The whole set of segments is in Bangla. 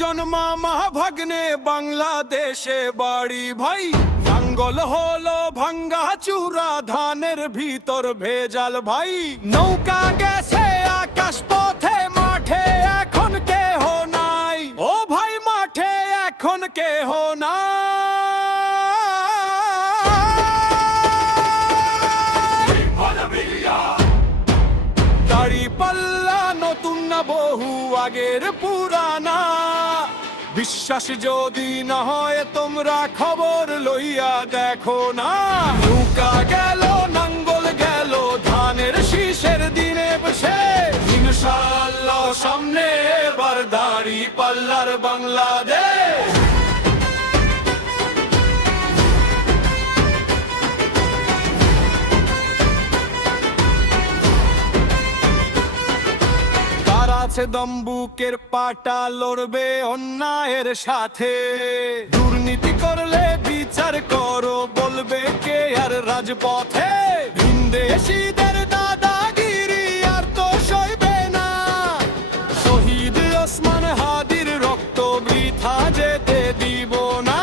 চারজন মামা ভাগ্নে বাংলাদেশে বাড়ি ভাই। নাঙ্গল হলো ভাঙ্গা চূড়া, ধানের ভিতর ভেজাল ভাই। নৌকা গেছে আকাশ পথে, মাঠে এখন কেহ নাই। ও ভাই মাঠে এখন কেহ নাই। দাড়ি পাল্লা নতুন না বহু আগের পুরানা, বিশ্বাস যদি না হয় তোমরা খবর লইয়া দেখো না। নৌকা গেল নাঙ্গল গেল ধানের শীষের দিনে বসে, ইনশাআল্লাহ সামনে এবার দাড়ি পাল্লার বাংলাদেশ। আছে দম্বুকের পাটা, লড়বে অন্যায়ের সাথে। দুর্নীতি করলে বিচার করো, বলবে কে আর রাজপথে। ভিনদেশীদের দাদাগিরি আর তো সইবে না, শহীদ ওসমান হাদির রক্ত বৃথা যেতে দিব না।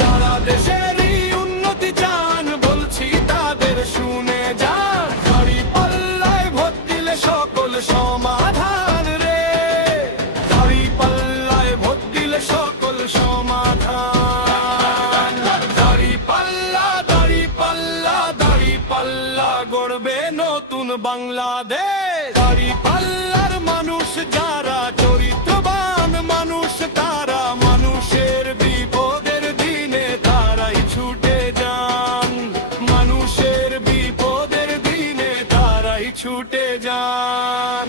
যারা দেশেরই উন্নতি চান বলছি তাদের শুনে যান, দাড়ি পাল্লায় ভোট দিলে সকল সমাধান রে। দাড়ি পাল্লায় ভোট দিলে সকল সমাধান। দাড়ি পাল্লা দাড়ি পাল্লা দাড়ি পাল্লা গড়বে নতুন বাংলাদেশ। দাড়ি পাল্লার মানুষ যারা চরিত্রবান মানুষ, তারা মানুষের বিপদের দিনে তারাই ছুটে যান। মানুষের বিপদের দিনে তারাই ছুটে যান।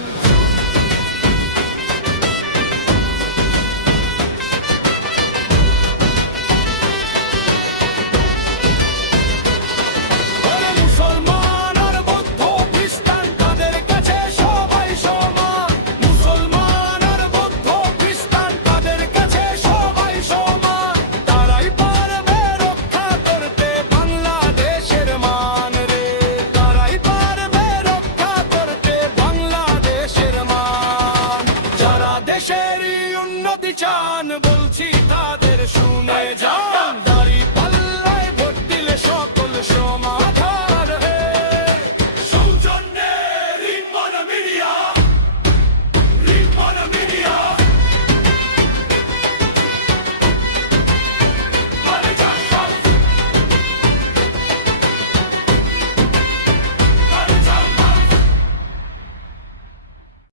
মুসলমান আর বৌদ্ধ খ্রিস্টান তাদের কাছে সবাই সমান। মুসলমান আর বৌদ্ধ খ্রিস্টান তাদের কাছে সবাই সমান। তারাই পারবে রক্ষা করতে বাংলাদেশের মান রে। তারাই পারবে রক্ষা করতে বাংলাদেশের মান। যারা দেশেরই উন্নতি চান বলছি তাদের শুনে যান।